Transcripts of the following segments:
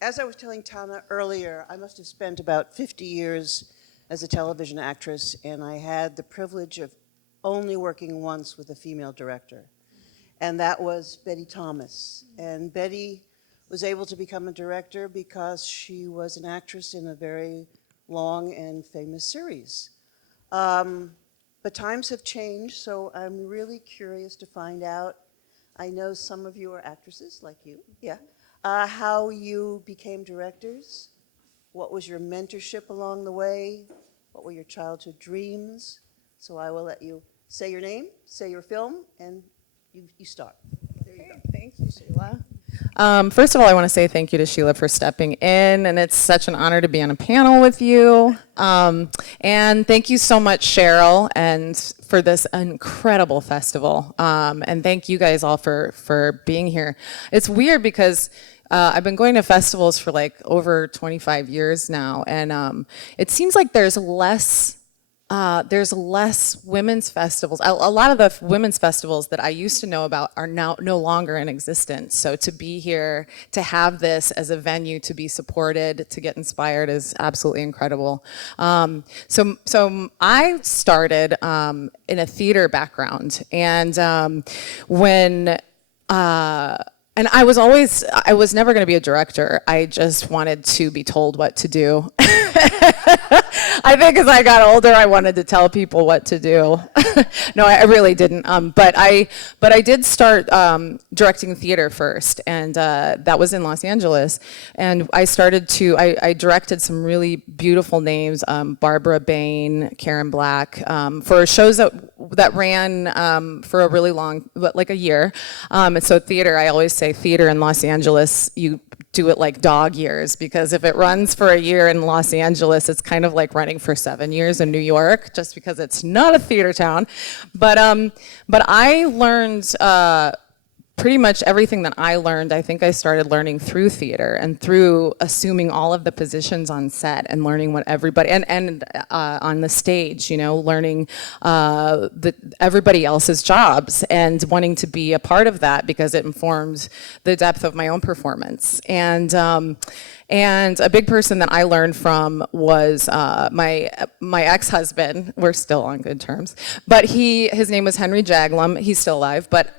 as I was telling Tana earlier, I must have spent about 50 years as a television actress, and I had the privilege of only working once with a female director, and that was Betty Thomas. And Betty was able to become a director because she was an actress in a very long and famous series. But times have changed, so I'm really curious to find out. I know some of you are actresses, like you, yeah. How you became directors, what was your mentorship along the way, what were your childhood dreams. So I will let you say your name, say your film, and you start. There you go. Thank you, Sheila. First of all, I want to say thank you to Sheila for stepping in, and it's such an honor to be on a panel with you. And thank you so much, Cheryl, and for this incredible festival. And thank you guys all for being here. It's weird because I've been going to festivals for like over 25 years now, and it seems like there's less women's festivals. A lot of the women's festivals that I used to know about are now no longer in existence. So to be here, to have this as a venue, to be supported, to get inspired is absolutely incredible. So I started in a theater background, and and I was never going to be a director. I just wanted to be told what to do. I think as I got older, I wanted to tell people what to do. No, I really didn't. But I did start directing theater first, and that was in Los Angeles. And I directed some really beautiful names, Barbara Bain, Karen Black, for shows that ran for a really long, like a year. And so theater, I always say theater in Los Angeles, you do it like dog years, because if it runs for a year in Los Angeles, it's kind of like running for 7 years in New York, just because it's not a theater town. But I learned pretty much everything that I learned. I think I started learning through theater and through assuming all of the positions on set and learning what everybody and on the stage, learning everybody else's jobs and wanting to be a part of that because it informed the depth of my own performance. And a big person that I learned from was my ex-husband. We're still on good terms, but his name was Henry Jaglom. He's still alive, but.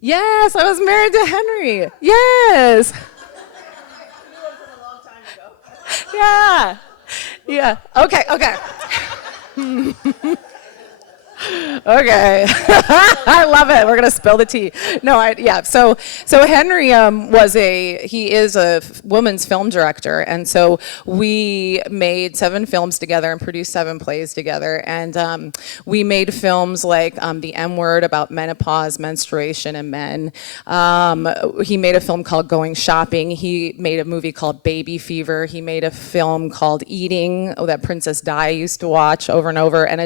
Yes, I was married to Henry. Yes. Yeah. Yeah. Okay. Okay. I love it. We're gonna spill the tea. No, yeah. So Henry he is a woman's film director, and so we made 7 films together and produced 7 plays together, and we made films like The M Word about menopause, menstruation, and men. He made a film called Going Shopping. He made a movie called Baby Fever. He made a film called Eating that Princess Di used to watch over and over, and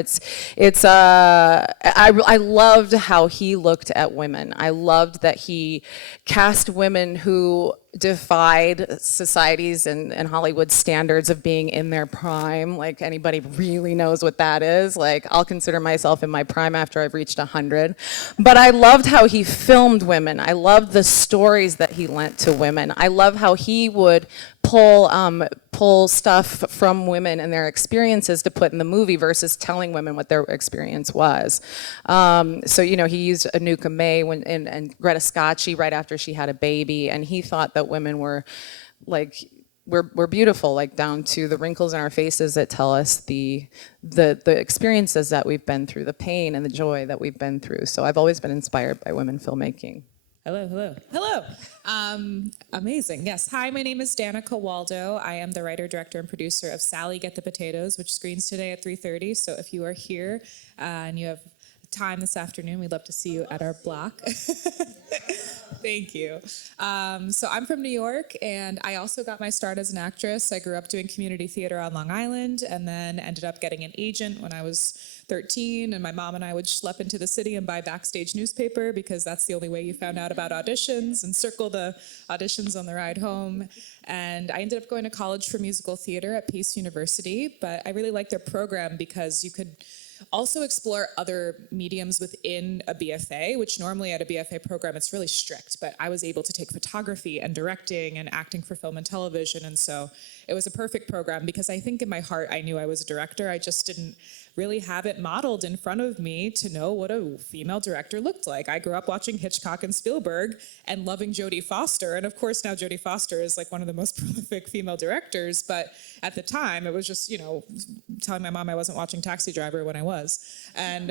I loved how he looked at women. I loved that he cast women who defied society's and Hollywood's standards of being in their prime. Like, anybody really knows what that is. Like, I'll consider myself in my prime after I've reached 100. But I loved how he filmed women. I loved the stories that he lent to women. I love how he would pull stuff from women and their experiences to put in the movie versus telling women what their experience was. So he used Anuka May and Greta Scacchi right after she had a baby, and he thought that women were like we're beautiful, like down to the wrinkles in our faces that tell us the experiences that we've been through, the pain and the joy that we've been through. So I've always been inspired by women filmmaking. Hello. Amazing. Yes. Hi, my name is Danica Waldo. I am the writer, director, and producer of Sally Get the Potatoes, which screens today at 3:30. So if you are here and you have time this afternoon, we'd love to see you at our block. Thank you. So I'm from New York, and I also got my start as an actress. I grew up doing community theater on Long Island, and then ended up getting an agent when I was 13, and my mom and I would schlep into the city and buy Backstage newspaper because that's the only way you found out about auditions, and circle the auditions on the ride home. And I ended up going to college for musical theater at Pace University, but I really liked their program because you could also explore other mediums within a BFA, which normally at a BFA program, it's really strict, but I was able to take photography and directing and acting for film and television. And so it was a perfect program because I think in my heart, I knew I was a director. I just didn't really have it modeled in front of me to know what a female director looked like. I grew up watching Hitchcock and Spielberg and loving Jodie Foster. And of course, now Jodie Foster is like one of the most prolific female directors. But at the time, it was just, telling my mom I wasn't watching Taxi Driver when I was. And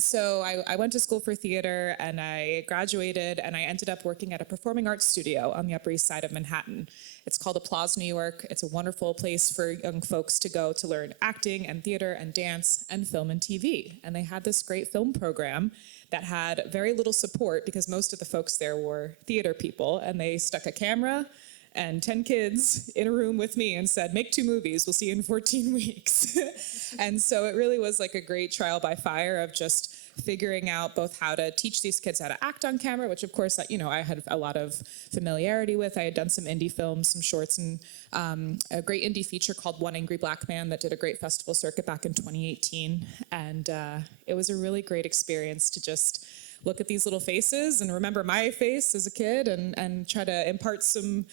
so I went to school for theater and I graduated and I ended up working at a performing arts studio on the Upper East Side of Manhattan. It's called Applause New York. It's a wonderful place for young folks to go to learn acting and theater and dance and film and TV. And they had this great film program that had very little support because most of the folks there were theater people, and they stuck a camera and 10 kids in a room with me and said, make 2 movies, we'll see you in 14 weeks. And so it really was like a great trial by fire of just figuring out both how to teach these kids how to act on camera, which of course, I had a lot of familiarity with. I had done some indie films, some shorts, and a great indie feature called One Angry Black Man that did a great festival circuit back in 2018. And it was a really great experience to just look at these little faces and remember my face as a kid and try to impart some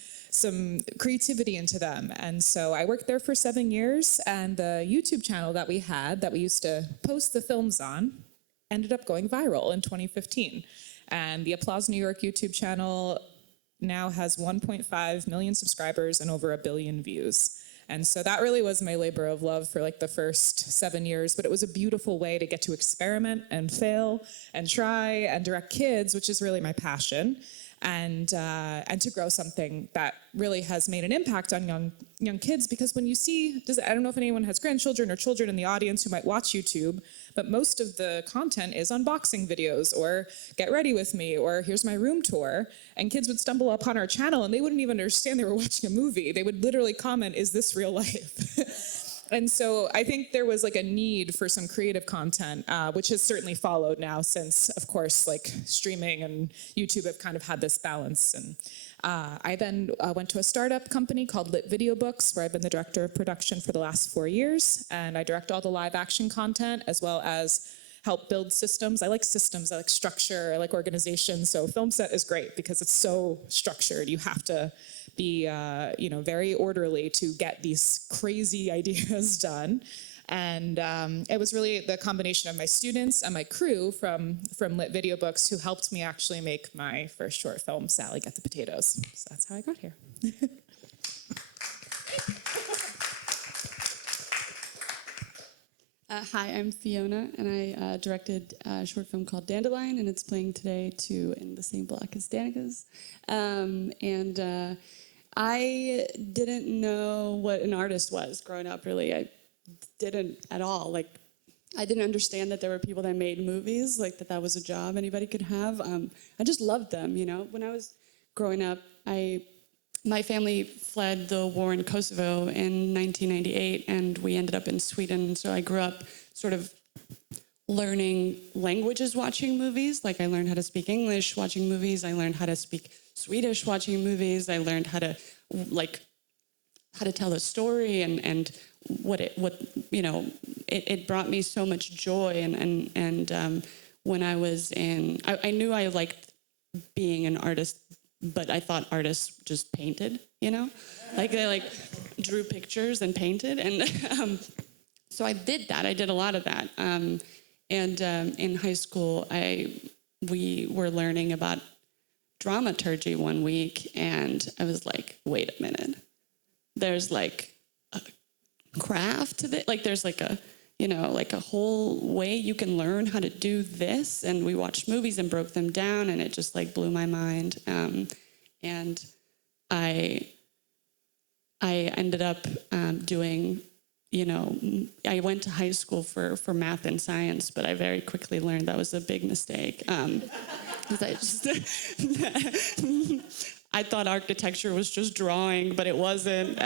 creativity into them. And so I worked there for 7 years, and the YouTube channel that we had that we used to post the films on ended up going viral in 2015. And the Applause New York YouTube channel now has 1.5 million subscribers and over 1 billion views. And so that really was my labor of love for like the first 7 years, but it was a beautiful way to get to experiment and fail and try and direct kids, which is really my passion, and to grow something that really has made an impact on young kids. Because when you see, I don't know if anyone has grandchildren or children in the audience who might watch YouTube, but most of the content is unboxing videos or get ready with me or here's my room tour. And kids would stumble upon our channel and they wouldn't even understand they were watching a movie. They would literally comment, is this real life? And so I think there was like a need for some creative content, which has certainly followed now since, of course, like streaming and YouTube have kind of had this balance. And I then went to a startup company called Lit Video Books, where I've been the director of production for the last 4 years. And I direct all the live action content as well as help build systems. I like systems, I like structure, I like organization. So film set is great because it's so structured. You have to be very orderly to get these crazy ideas done. And it was really the combination of my students and my crew from Lit Video Books who helped me actually make my first short film, Sally Get the Potatoes. So that's how I got here. Hi, I'm Fiona, and I directed a short film called Dandelion, and it's playing today too in the same block as Danica's. I didn't know what an artist was growing up, really. I didn't at all. Like, I didn't understand that there were people that made movies, like that was a job anybody could have. I just loved them, When I was growing up, my family fled the war in Kosovo in 1998, and we ended up in Sweden. So I grew up sort of learning languages watching movies. Like, I learned how to speak English watching movies. I learned how to speak Swedish watching movies. I learned how to tell a story and it brought me so much joy. And when I was I knew I liked being an artist, but I thought artists just painted, like they drew pictures and painted. And so I did that. I did a lot of that. And in high school, we were learning about dramaturgy one week, and I was like, wait a minute. There's like a craft to it. Like there's like a whole way you can learn how to do this. And we watched movies and broke them down, and it just like blew my mind. And I ended up doing, I went to high school for math and science, but I very quickly learned that was a big mistake. Because I thought architecture was just drawing, but it wasn't.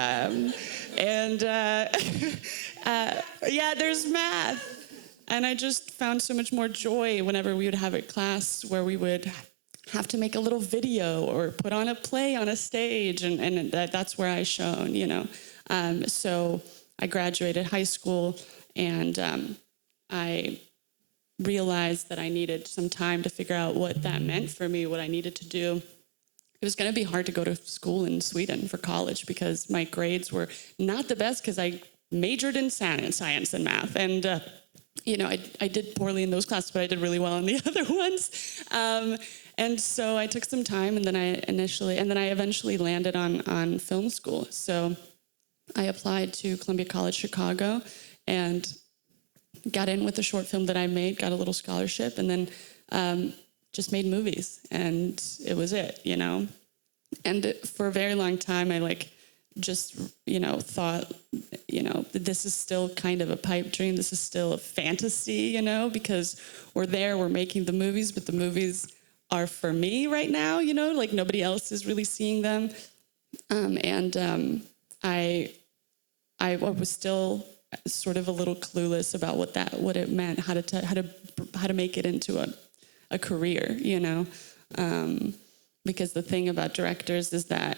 There's math. And I just found so much more joy whenever we would have a class where we would have to make a little video or put on a play on a stage, and that's where I shone, So I graduated high school, and I realized that I needed some time to figure out what that meant for me, what I needed to do. It was going to be hard to go to school in Sweden for college because my grades were not the best because I majored in science and math. And, I did poorly in those classes, but I did really well in the other ones. And so I took some time, and then I eventually landed on film school. So I applied to Columbia College Chicago and got in with a short film that I made, got a little scholarship, and then just made movies, and it was it, And for a very long time, I just, thought, this is still kind of a pipe dream. This is still a fantasy, because we're making the movies, but the movies are for me right now, nobody else is really seeing them. I was still sort of a little clueless about what it meant, how to make it into a career, because the thing about directors is that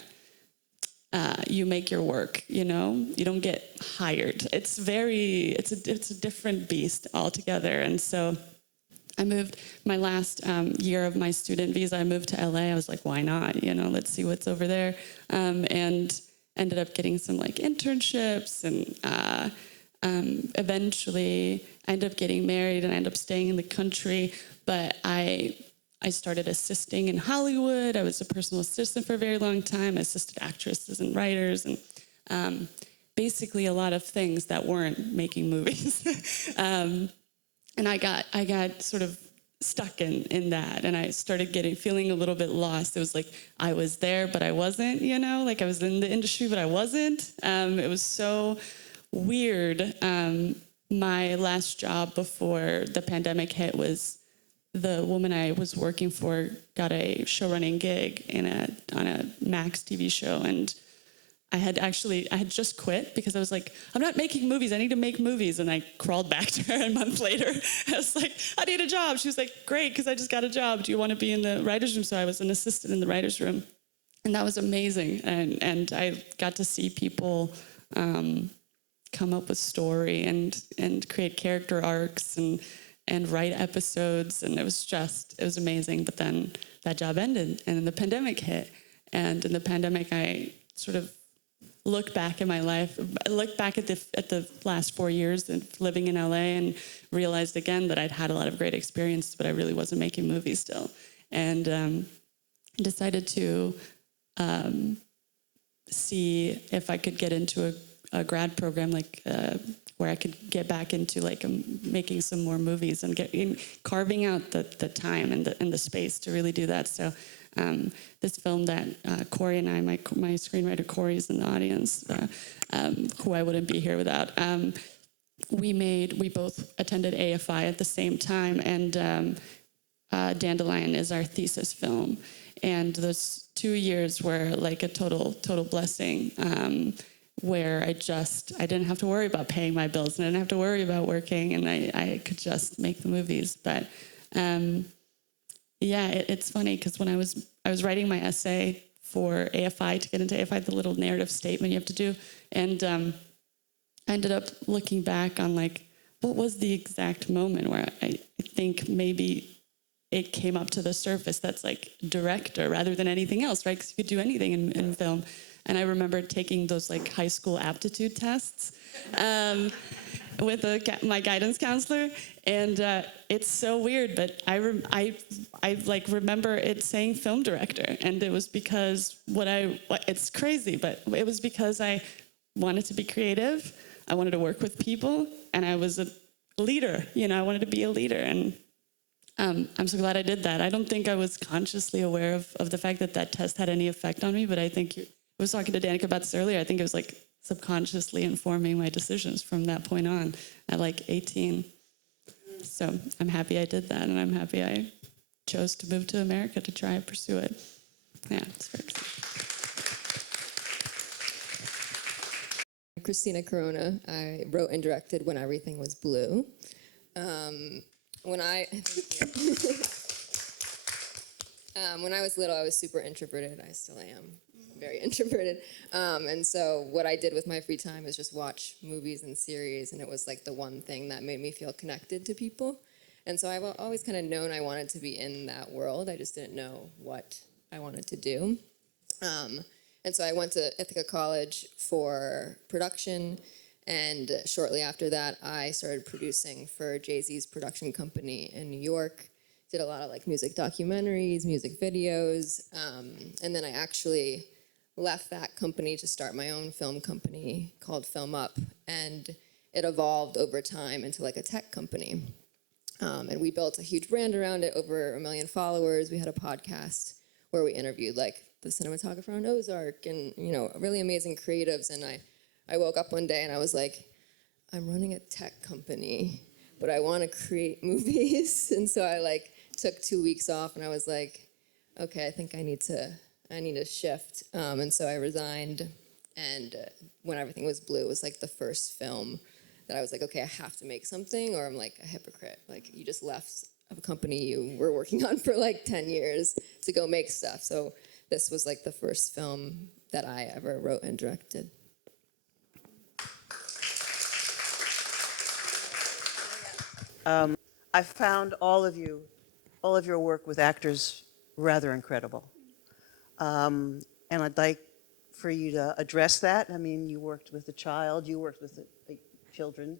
you make your work, you don't get hired. It's a different beast altogether. And so I moved my last year of my student visa. I moved to LA. I was like, why not? Let's see what's over there. And ended up getting some internships, and eventually I ended up getting married, and I ended up staying in the country. But I started assisting in Hollywood. I was a personal assistant for a very long time. I assisted actresses and writers, and basically a lot of things that weren't making movies. And I got sort of stuck in that, and I started feeling a little bit lost. It was like I was there, but I wasn't, I was in the industry, but I wasn't. It was so weird. My last job before the pandemic hit was the woman I was working for got a showrunning gig on a Max TV show, and I had just quit because I was like, I'm not making movies. I need to make movies. And I crawled back to her a month later. I was like, I need a job. She was like, great, because I just got a job. Do you want to be in the writer's room? So I was an assistant in the writer's room. And that was amazing. And I got to see people come up with story and create character arcs and write episodes. And it was amazing. But then that job ended, and then the pandemic hit. And in the pandemic, I sort of look back at my life, look back at the last 4 years of living in LA, and realized again that I'd had a lot of great experiences, but I really wasn't making movies still. And decided to see if I could get into a grad program where I could get back into making some more movies and carving out the time and the space to really do that. So this film that Corey and I, my screenwriter Corey is in the audience, who I wouldn't be here without. We both attended AFI at the same time, and Dandelion is our thesis film. And those 2 years were like a total blessing, where I didn't have to worry about paying my bills, and I didn't have to worry about working, and I could just make the movies. But yeah, it's funny because when I was writing my essay for AFI, to get into AFI, the little narrative statement you have to do, and I ended up looking back on what was the exact moment where I think maybe it came up to the surface that's director rather than anything else, right? Because you could do anything in film. And I remember taking those high school aptitude tests with my guidance counselor, and it's so weird, but I remember it saying film director, and it was because it's crazy, but it was because I wanted to be creative, I wanted to work with people, and I was a leader. I wanted to be a leader, and I'm so glad I did that. I don't think I was consciously aware of the fact that test had any effect on me, but I think I was talking to Danica about this earlier. I think it was subconsciously informing my decisions from that point on at 18. So I'm happy I did that, and I'm happy I chose to move to America to try and pursue it. Yeah, it's very exciting. Christina Corona. I wrote and directed When Everything Was Blue. When I was little, I was super introverted. I still am. very introverted. And so what I did with my free time is just watch movies and series, and it was like the one thing that made me feel connected to people. And so I've always kind of known I wanted to be in that world. I just didn't know what I wanted to do. And so I went to Ithaca College for production, and shortly after that, I started producing for Jay-Z's production company in New York. Did a lot of like music documentaries, music videos, and then I actually left that company to start my own film company called Film Up, and it evolved over time into like a tech company. And we built a huge brand around it, over 1 million followers. We had a podcast where we interviewed like the cinematographer on Ozark and, you know, really amazing creatives. And I woke up one day and I was like, I'm running a tech company, but I want to create movies. And so I like took 2 weeks off and I was like, okay, I think I need to shift. And so I resigned, and When Everything Was Blue was like the first film that I was like, okay, I have to make something or I'm like a hypocrite. Like, you just left a company you were working on for like 10 years to go make stuff. So this was like the first film that I ever wrote and directed. I found all of your work with actors rather incredible. And I'd like for you to address that. I mean, you worked with a child, you worked with the children.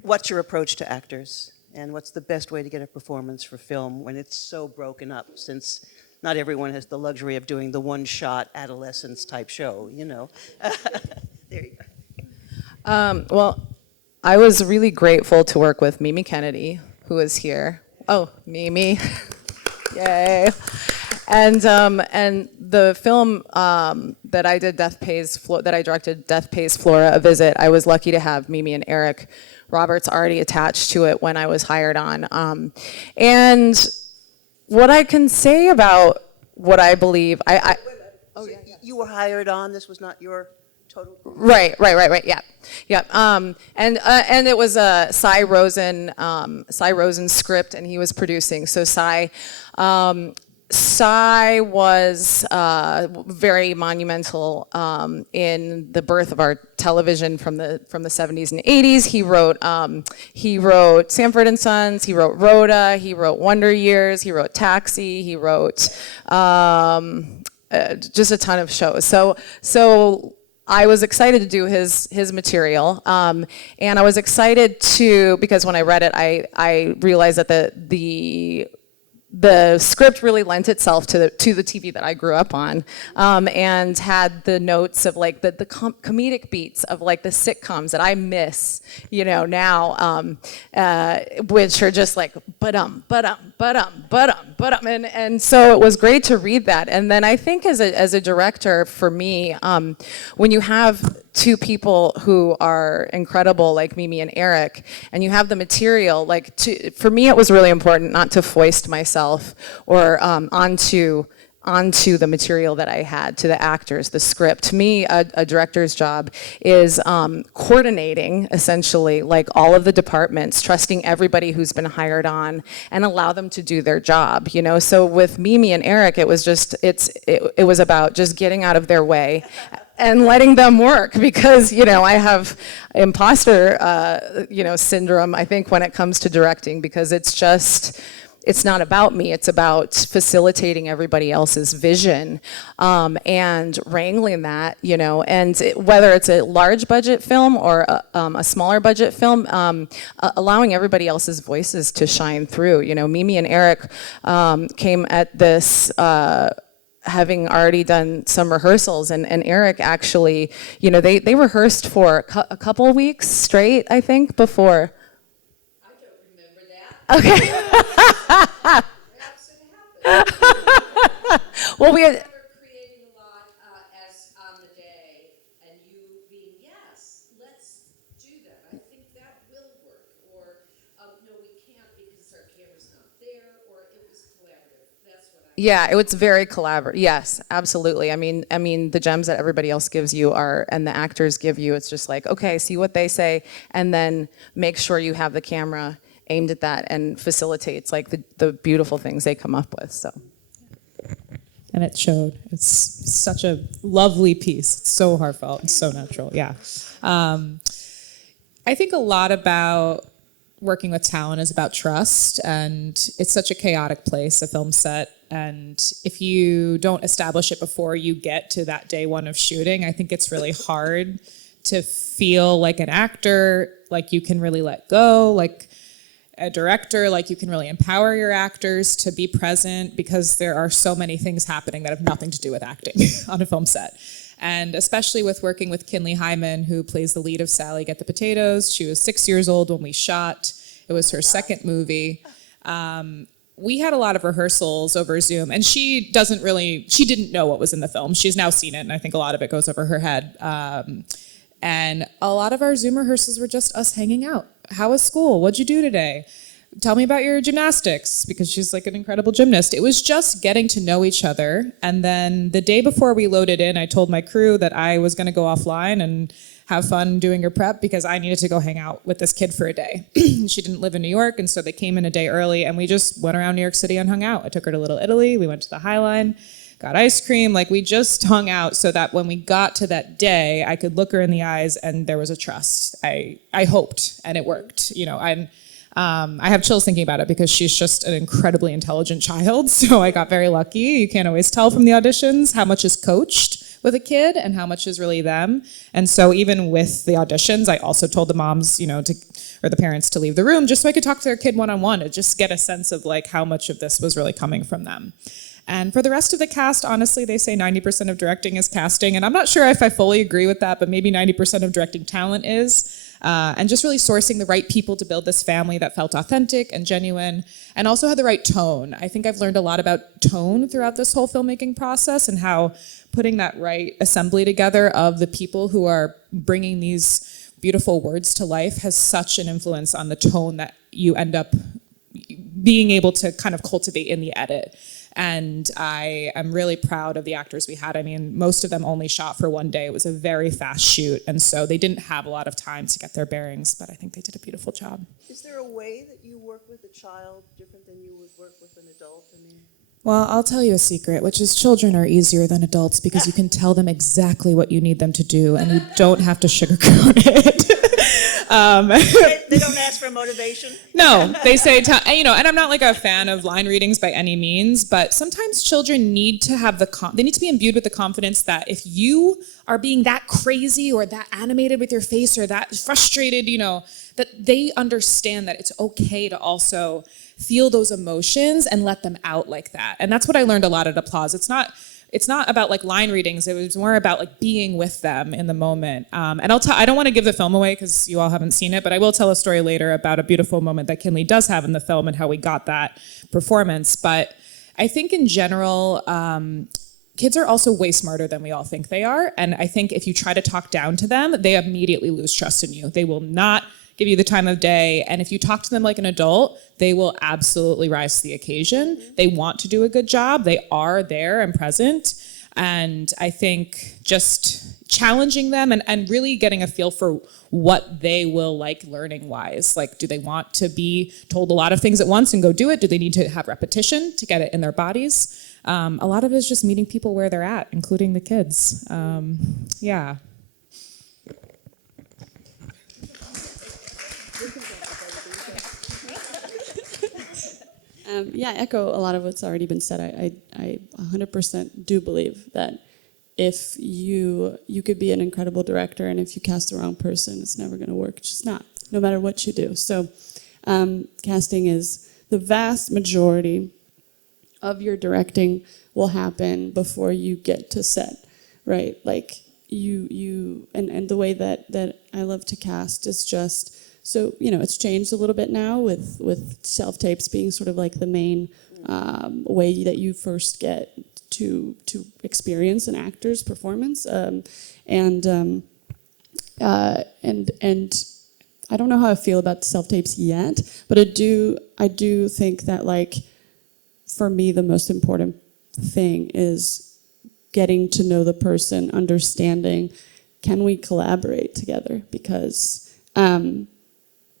What's your approach to actors? And what's the best way to get a performance for film when it's so broken up, since not everyone has the luxury of doing the one-shot adolescence type show, you know? There you go. Well, I was really grateful to work with Mimi Kennedy, who is here. Oh, Mimi. Yay. And the film that I did, that I directed, Death Pays Flora a Visit, I was lucky to have Mimi and Eric Roberts already attached to it when I was hired on. And what I can say about what I believe, So you were hired on, this was not your total? Right, yeah. And it was a Cy Rosen script, and he was producing. So Cy was very monumental in the birth of our television from the 70s and 80s. He wrote Sanford and Sons. He wrote Rhoda. He wrote Wonder Years. He wrote Taxi. He wrote just a ton of shows. So I was excited to do his material, and I was excited because when I read it, I realized that the script really lent itself to the TV that I grew up on, and had the notes of like the comedic beats of like the sitcoms that I miss, you know, now, which are just like ba-dum, and so it was great to read that. And then I think as a director, for me, when you have two people who are incredible like Mimi and Eric, and you have the material, for me it was really important not to foist myself or onto the material that I had, to the actors, the script. To me, a director's job is coordinating, essentially, like all of the departments, trusting everybody who's been hired on, and allow them to do their job, you know? So with Mimi and Eric, it was about just getting out of their way and letting them work, because, you know, I have imposter, syndrome, I think, when it comes to directing, because it's not about me, it's about facilitating everybody else's vision, and wrangling that, you know, and whether it's a large budget film or a smaller budget film, allowing everybody else's voices to shine through. You know, Mimi and Eric came at this having already done some rehearsals, and Eric actually, you know, they rehearsed for a couple of weeks straight, I think, before. I don't remember that. Okay. Perhaps it happened. Well, we I had. remember creating a lot as on the day, and you being, yes, let's do that. I think that will work. Or, no, we can't because our camera's not there. Or it was collaborative. That's what I. Yeah, it was very collaborative. Yes, absolutely. I mean, the gems that everybody else gives you and the actors give you, it's just like, okay, see what they say, and then make sure you have the camera aimed at that and facilitates like the beautiful things they come up with. So. and it showed. It's such a lovely piece. It's so heartfelt. It's so natural. Yeah. I think a lot about working with talent is about trust, and it's such a chaotic place, a film set. And if you don't establish it before you get to that day one of shooting, I think it's really hard to feel like an actor, like you can really let go, like a director, like you can really empower your actors to be present, because there are so many things happening that have nothing to do with acting on a film set. And especially with working with Kinley Hyman, who plays the lead of Sally Get the Potatoes. She was 6 years old when we shot. It was her second movie. We had a lot of rehearsals over Zoom, and she didn't know what was in the film. She's now seen it, and I think a lot of it goes over her head. And a lot of our Zoom rehearsals were just us hanging out. How was school? What'd you do today? Tell me about your gymnastics, because she's like an incredible gymnast. It was just getting to know each other. And then the day before we loaded in, I told my crew that I was gonna go offline and have fun doing her prep, because I needed to go hang out with this kid for a day. She didn't live in New York, and so they came in a day early, and we just went around New York City and hung out. I took her to Little Italy, we went to the High Line, got ice cream, like we just hung out so that when we got to that day, I could look her in the eyes and there was a trust. I hoped, and it worked. You know, I have chills thinking about it, because she's just an incredibly intelligent child, so I got very lucky. You can't always tell from the auditions how much is coached with a kid and how much is really them. And so even with the auditions, I also told the moms, you know, or the parents to leave the room, just so I could talk to their kid one-on-one and just get a sense of like how much of this was really coming from them. And for the rest of the cast, honestly, they say 90% of directing is casting, and I'm not sure if I fully agree with that, but maybe 90% of directing talent is. And just really sourcing the right people to build this family that felt authentic and genuine, and also had the right tone. I think I've learned a lot about tone throughout this whole filmmaking process, and how putting that right assembly together of the people who are bringing these beautiful words to life has such an influence on the tone that you end up being able to kind of cultivate in the edit. And I am really proud of the actors we had. I mean, most of them only shot for one day. It was a very fast shoot, and so they didn't have a lot of time to get their bearings, but I think they did a beautiful job. Is there a way that you work with a child different than you would work with an adult? I mean, Well, I'll tell you a secret, which is children are easier than adults, because you can tell them exactly what you need them to do, and you don't have to sugarcoat it. they don't ask for motivation? No, they say, you know, and I'm not like a fan of line readings by any means, but sometimes children need to have they need to be imbued with the confidence that if you are being that crazy or that animated with your face or that frustrated, you know, that they understand that it's okay to also feel those emotions and let them out like that. And that's what I learned a lot at Applause. It's not about like line readings. It was more about like being with them in the moment. And I don't want to give the film away because you all haven't seen it, but I will tell a story later about a beautiful moment that Kinley does have in the film and how we got that performance. But I think in general, kids are also way smarter than we all think they are. And I think if you try to talk down to them, they immediately lose trust in you. They will not give you the time of day. And if you talk to them like an adult, they will absolutely rise to the occasion. They want to do a good job. They are there and present. And I think just challenging them and really getting a feel for what they will like learning wise. Like, do they want to be told a lot of things at once and go do it? Do they need to have repetition to get it in their bodies? A lot of it is just meeting people where they're at, including the kids. Yeah. Yeah, I echo a lot of what's already been said. I 100% do believe that if you could be an incredible director, and if you cast the wrong person, it's never going to work. It's just not, no matter what you do. So casting is the vast majority of your directing will happen before you get to set, right? Like and the way that I love to cast is just, so, you know, it's changed a little bit now with self-tapes being sort of like the main way that you first get to experience an actor's performance. And I don't know how I feel about self-tapes yet, but I do think that, like, for me, the most important thing is getting to know the person, understanding, can we collaborate together? Because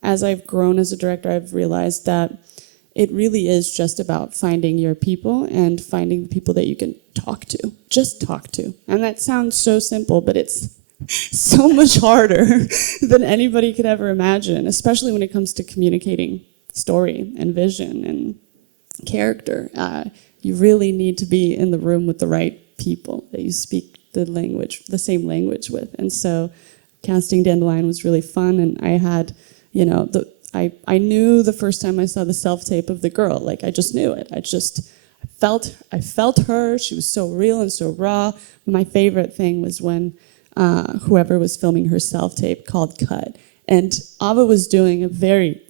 as I've grown as a director, I've realized that it really is just about finding your people and finding the people that you can talk to, just talk to. And that sounds so simple, but it's so much harder than anybody could ever imagine, especially when it comes to communicating story and vision and character. You really need to be in the room with the right people that you speak the same language with. And so casting Dandelion was really fun, and I had, I knew the first time I saw the self-tape of the girl, like I just knew it. I felt her. She was so real and so raw. My favorite thing was when whoever was filming her self-tape called cut, and Ava was doing a very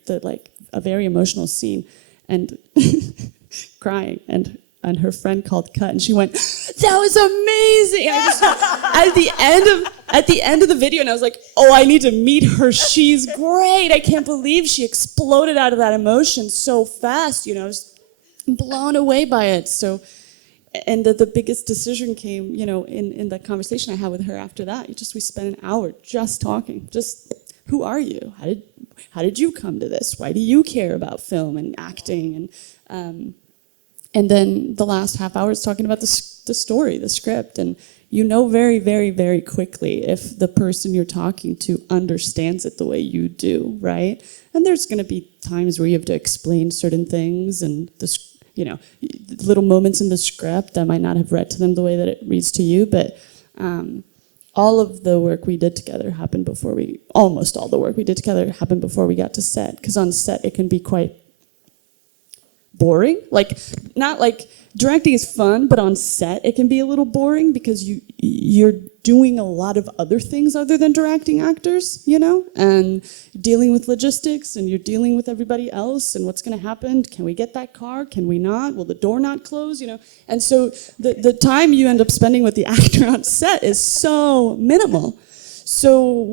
emotional scene, and crying, and her friend called cut, and she went, "That was amazing!" And at the end of the video, and I was like, "Oh, I need to meet her. She's great. I can't believe she exploded out of that emotion so fast." I was blown away by it. So, and the biggest decision came, in the conversation I had with her after that. We spent an hour just talking. Just, who are you? How did you come to this? Why do you care about film and acting? And then the last half hour is talking about the story, the script, and very, very, very quickly if the person you're talking to understands it the way you do, right? And there's going to be times where you have to explain certain things, and little moments in the script that might not have read to them the way that it reads to you, but all of the work we did together happened almost all the work we did together happened before we got to set, because on set it can be quite boring. Not like directing is fun, but on set it can be a little boring because you're doing a lot of other things other than directing actors, and dealing with logistics, and you're dealing with everybody else, and what's going to happen. Can we get that car? Can we not? Will the door not close? And so the time you end up spending with the actor on set is so minimal. So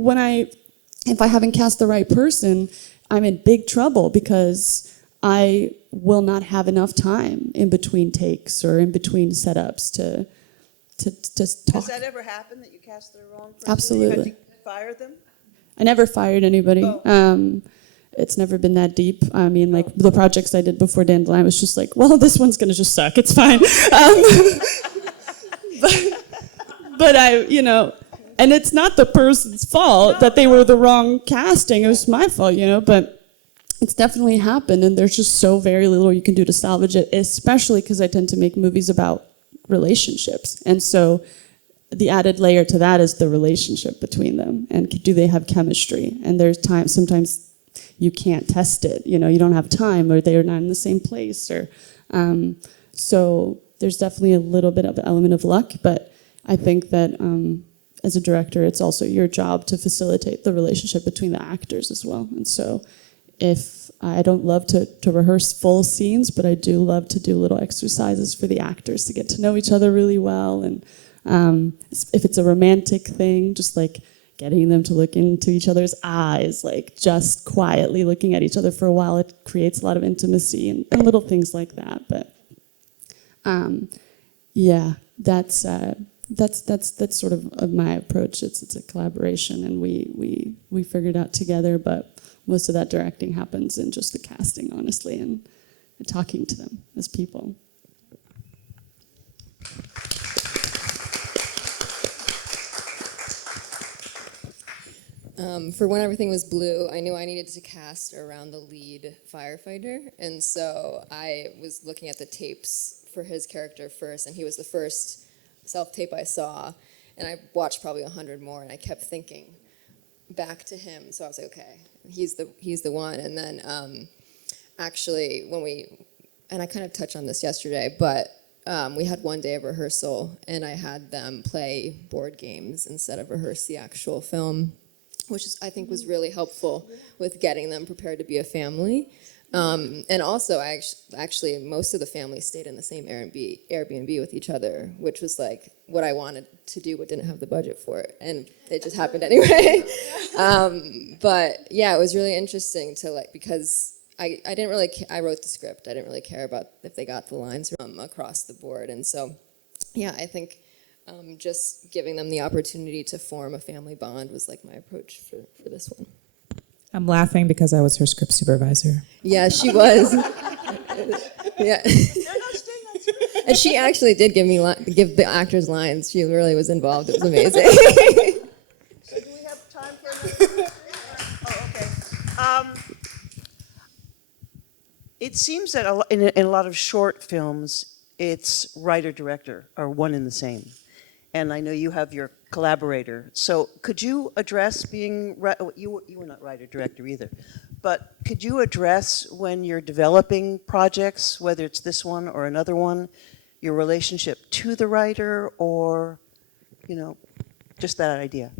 if I haven't cast the right person, I'm in big trouble, because I will not have enough time in between takes or in between setups to talk. Has that ever happened, that you cast the wrong person? Absolutely. You had to fire them? I never fired anybody. Oh. It's never been that deep. I mean, the projects I did before Dandelion was just like, well, this one's gonna just suck. It's fine. But and it's not the person's fault that they were the wrong casting. It was my fault, but it's definitely happened, and there's just so very little you can do to salvage it, especially because I tend to make movies about relationships. And so the added layer to that is the relationship between them, and do they have chemistry? And there's sometimes you can't test it, you don't have time, or they're not in the same place, or so there's definitely a little bit of an element of luck, but I think that as a director, it's also your job to facilitate the relationship between the actors as well. And so if I don't love to rehearse full scenes, but I do love to do little exercises for the actors to get to know each other really well. And if it's a romantic thing, just like getting them to look into each other's eyes, like just quietly looking at each other for a while, it creates a lot of intimacy and little things like that. But yeah, that's sort of my approach. It's a collaboration, and we figured it out together, but most of that directing happens in just the casting, honestly, and talking to them as people. For When Everything Was Blue, I knew I needed to cast around the lead firefighter, and so I was looking at the tapes for his character first, and he was the first self-tape I saw, and I watched probably 100 more, and I kept thinking back to him, so I was like, okay, he's the one. And then actually and I kind of touched on this yesterday, but we had one day of rehearsal, and I had them play board games instead of rehearse the actual film, which I think was really helpful with getting them prepared to be a family. And also, actually, most of the family stayed in the same Airbnb with each other, which was like what I wanted to do, but didn't have the budget for it, and it just happened anyway. But yeah, it was really interesting to because I didn't really. I wrote the script. I didn't really care about if they got the lines across the board, and so yeah, I think just giving them the opportunity to form a family bond was like my approach for this one. I'm laughing because I was her script supervisor. Yeah, she was. Yeah. No, that's great. And she actually did give the actors lines. She really was involved. It was amazing. So do we have time for another? Oh, okay. It seems that in a lot of short films, it's writer-director are one and the same. And I know you have your collaborator. So could you address you were not writer-director either, but could you address when you're developing projects, whether it's this one or another one, your relationship to the writer or, just that idea?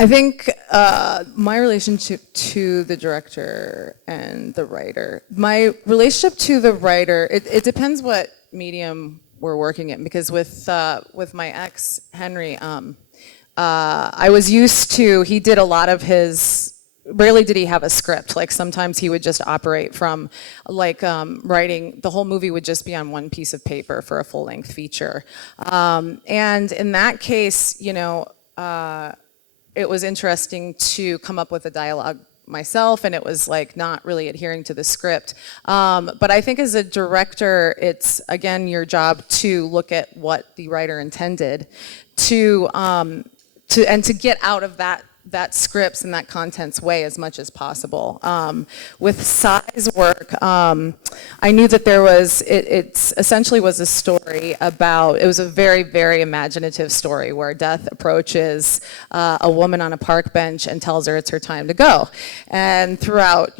I think my relationship to the director and the writer, my relationship to the writer, it depends what medium we're working in, because with my ex, Henry, I was used to, he did a lot of rarely did he have a script. Like sometimes he would just operate from writing, the whole movie would just be on one piece of paper for a full-length feature. And in that case, it was interesting to come up with a dialogue myself, and it was like not really adhering to the script. But I think as a director, it's again your job to look at what the writer intended, to get out of that scripts and that content's way as much as possible. With Sai's work, I knew that there was, it essentially was a story about, it was a very, very imaginative story where death approaches a woman on a park bench and tells her it's her time to go. And throughout,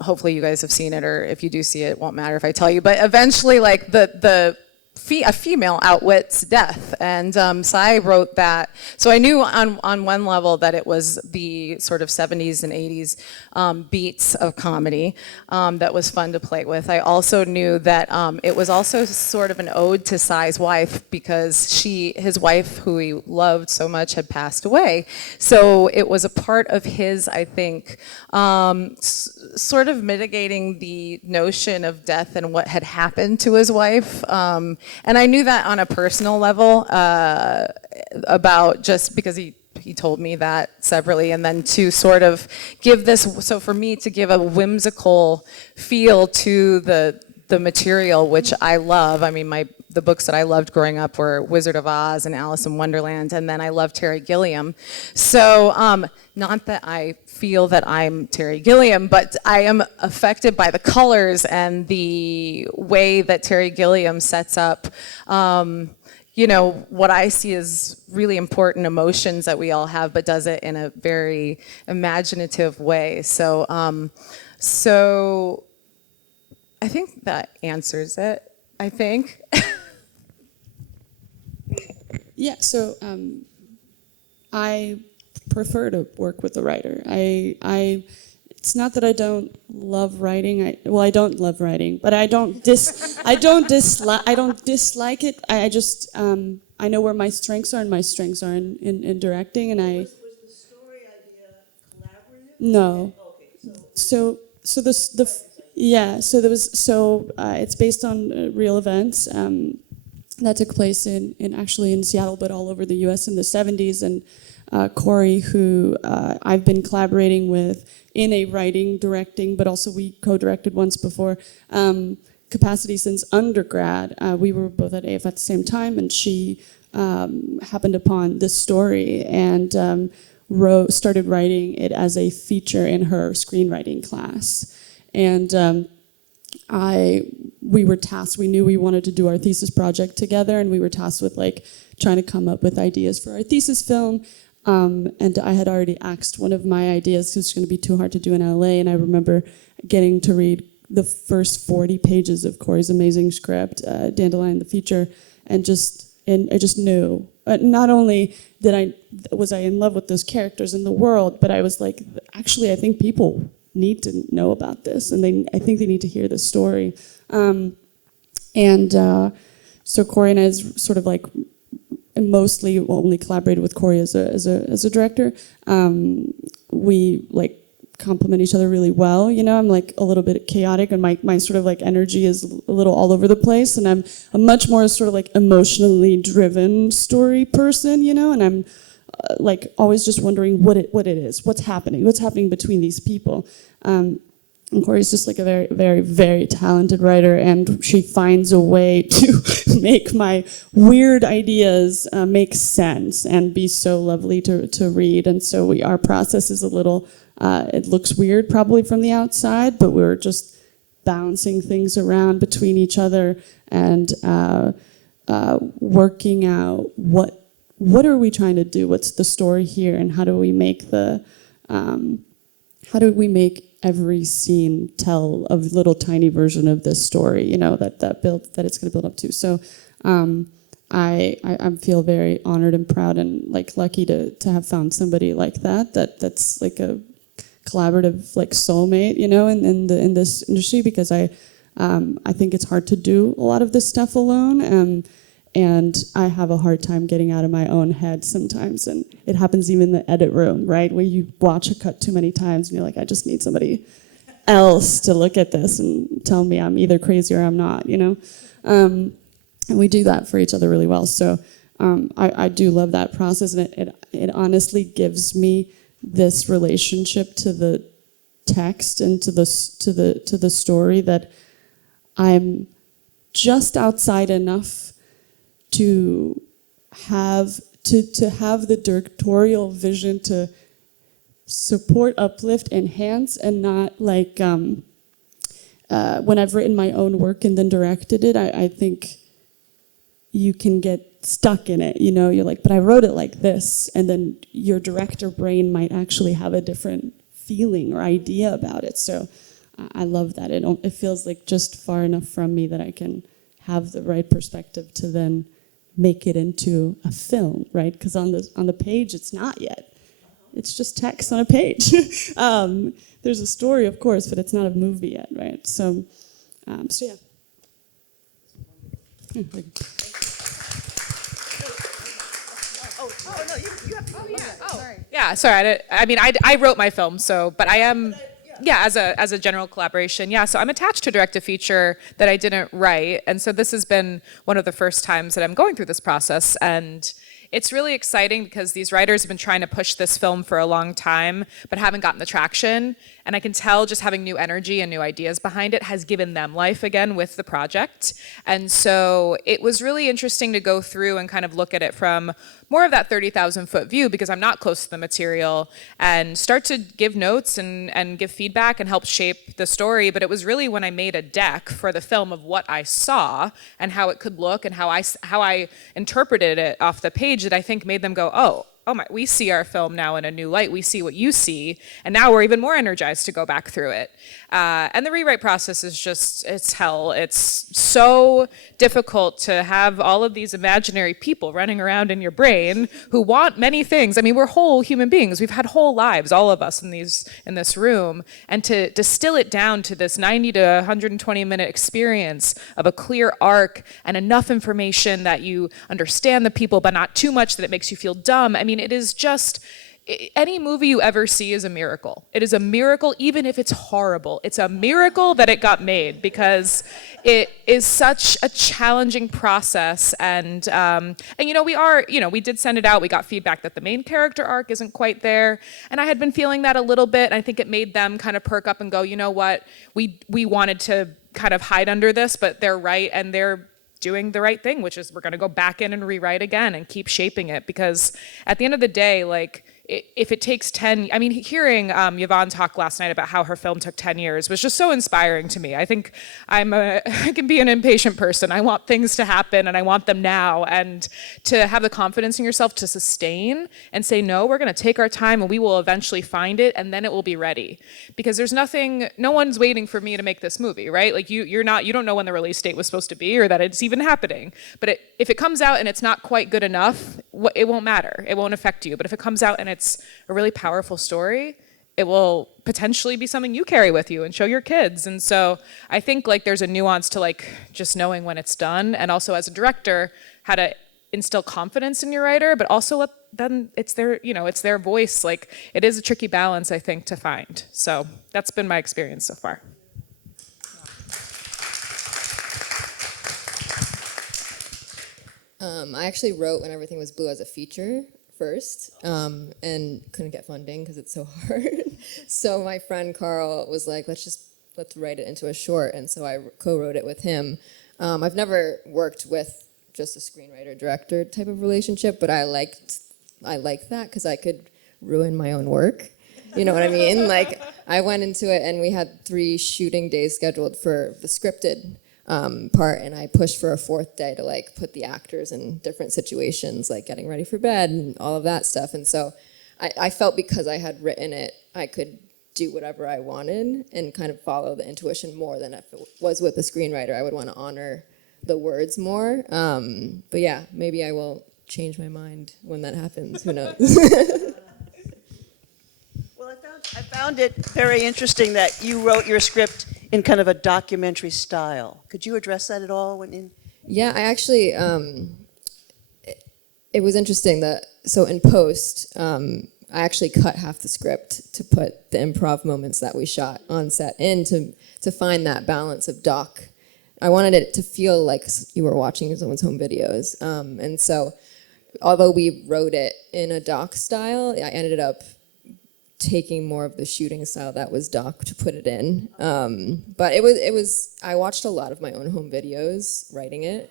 hopefully you guys have seen it, or if you do see it, it won't matter if I tell you, but eventually like a female outwits death, and Sai wrote that. So I knew on one level that it was the sort of 70s and 80s beats of comedy that was fun to play with. I also knew that it was also sort of an ode to Sai's wife, because his wife, who he loved so much, had passed away. So it was a part of his, I think, sort of mitigating the notion of death and what had happened to his wife. And I knew that on a personal level, about just because he told me that separately, and then to sort of give this, so for me to give a whimsical feel to the material, which I love. I mean, the books that I loved growing up were Wizard of Oz and Alice in Wonderland, and then I love Terry Gilliam. So not that I feel that I'm Terry Gilliam, but I am affected by the colors and the way that Terry Gilliam sets up what I see as really important emotions that we all have, but does it in a very imaginative way. So I think that answers it, I think. Yeah, so I prefer to work with the writer. It's not that I don't love writing. I don't love writing, but I don't dislike it. I just I know where my strengths are, and my strengths are in directing, and I. Was the story idea collaborative? No. Okay, So it's based on real events that took place actually in Seattle, but all over the U.S. in the 70s. And Corey, who I've been collaborating with in a writing, directing, but also we co-directed once before, capacity since undergrad. We were both at AF at the same time, and she happened upon this story and started writing it as a feature in her screenwriting class. And we were tasked, we knew we wanted to do our thesis project together, and we were tasked with trying to come up with ideas for our thesis film. And I had already axed one of my ideas because it's going to be too hard to do in LA, and I remember getting to read the first 40 pages of Corey's amazing script, Dandelion the Feature, and I just knew. Not only was I in love with those characters in the world, but I was like, actually, I think people need to know about this, and I think they need to hear this story. So Corey and I sort of mostly only collaborated with Corey as a director. We complement each other really well. I'm a little bit chaotic, and my sort of energy is a little all over the place, and I'm a much more sort of emotionally driven story person, and I'm like always just wondering what it is, what's happening between these people. And Corey's just like a very, very, very talented writer, and she finds a way to make my weird ideas make sense and be so lovely to read. And so our process is a little, it looks weird probably from the outside, but we're just bouncing things around between each other and working out what are we trying to do? What's the story here, and how do we make every scene tell a little tiny version of this story, you know, that it's going to build up to. So I feel very honored and proud and like lucky to have found somebody like that's like a collaborative like soulmate, you know, in this industry, because I think it's hard to do a lot of this stuff alone. And I have a hard time getting out of my own head sometimes. And it happens even in the edit room, right? Where you watch a cut too many times and you're like, I just need somebody else to look at this and tell me I'm either crazy or I'm not, you know? And we do that for each other really well. So I do love that process. And it honestly gives me this relationship to the text and to the story that I'm just outside enough to have the directorial vision to support, uplift, enhance, and not like when I've written my own work and then directed it, I think you can get stuck in it. You know, you're like, but I wrote it like this, and then your director brain might actually have a different feeling or idea about it. So I love that. It feels like just far enough from me that I can have the right perspective to then make it into a film, right? Because on the page, it's not yet. It's just text on a page. There's a story, of course, but it's not a movie yet, right? So yeah. Yeah, sorry. I wrote my film, so, but I am, yeah, as a general collaboration, yeah. So I'm attached to direct a feature that I didn't write, and so this has been one of the first times that I'm going through this process, and it's really exciting because these writers have been trying to push this film for a long time, but haven't gotten the traction. And I can tell just having new energy and new ideas behind it has given them life again with the project. And so it was really interesting to go through and kind of look at it from more of that 30,000 foot view, because I'm not close to the material, and start to give notes and give feedback and help shape the story. But it was really when I made a deck for the film of what I saw and how it could look and how I interpreted it off the page that I think made them go, oh my, we see our film now in a new light. We see what you see, and now we're even more energized to go back through it. And the rewrite process is just, it's hell. It's so difficult to have all of these imaginary people running around in your brain who want many things. I mean, we're whole human beings. We've had whole lives, all of us in this room. And to distill it down to this 90 to 120 minute experience of a clear arc and enough information that you understand the people, but not too much that it makes you feel dumb. I mean, it is just, any movie you ever see is a miracle. It is a miracle, even if it's horrible. It's a miracle that it got made, because it is such a challenging process. And you know, we did send it out. We got feedback that the main character arc isn't quite there. And I had been feeling that a little bit. And I think it made them kind of perk up and go, you know what, we wanted to kind of hide under this, but they're right, and they're doing the right thing, which is we're going to go back in and rewrite again and keep shaping it. Because at the end of the day, like, if it takes 10, I mean, hearing Yvonne talk last night about how her film took 10 years was just so inspiring to me. I think I can be an impatient person. I want things to happen, and I want them now. And to have the confidence in yourself to sustain and say, no, we're going to take our time, and we will eventually find it, and then it will be ready. Because no one's waiting for me to make this movie, right? Like you don't know when the release date was supposed to be or that it's even happening. But if it comes out and it's not quite good enough, it won't matter. It won't affect you. But if it comes out and it's a really powerful story, it will potentially be something you carry with you and show your kids. And so I think like there's a nuance to like just knowing when it's done, and also as a director how to instill confidence in your writer, but also let them, it's their voice. Like, it is a tricky balance, I think, to find. So that's been my experience so far. I actually wrote When Everything Was Blue as a feature first, and couldn't get funding because it's so hard. So my friend Carl was like, let's write it into a short, and so I co-wrote it with him. I've never worked with just a screenwriter-director type of relationship, but I liked that because I could ruin my own work. You know what I mean? Like, I went into it, and we had 3 shooting days scheduled for the scripted part, and I pushed for a 4th day to like put the actors in different situations, like getting ready for bed and all of that stuff. And so I felt because I had written it, I could do whatever I wanted and kind of follow the intuition more than if it was with a screenwriter. I would want to honor the words more. But yeah, maybe I will change my mind when that happens. Who knows? Well, I found it very interesting that you wrote your script in kind of a documentary style. Could you address that at all? Yeah, I actually, it was interesting that, so in post, I actually cut half the script to put the improv moments that we shot on set in to find that balance of doc. I wanted it to feel like you were watching someone's home videos. And so, although we wrote it in a doc style, I ended up taking more of the shooting style that was doc to put it in. But it was, I watched a lot of my own home videos writing it.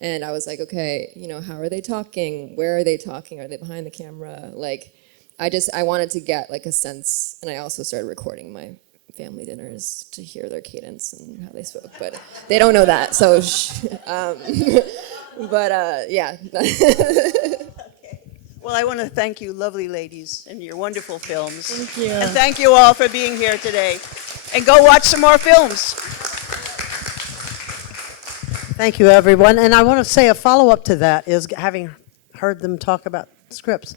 And I was like, okay, how are they talking? Where are they talking? Are they behind the camera? Like, I wanted to get like a sense, and I also started recording my family dinners to hear their cadence and how they spoke, but they don't know that, so yeah. Well, I want to thank you, lovely ladies, and your wonderful films. Thank you. And thank you all for being here today. And go watch some more films. Thank you, everyone. And I want to say a follow-up to that is, having heard them talk about scripts,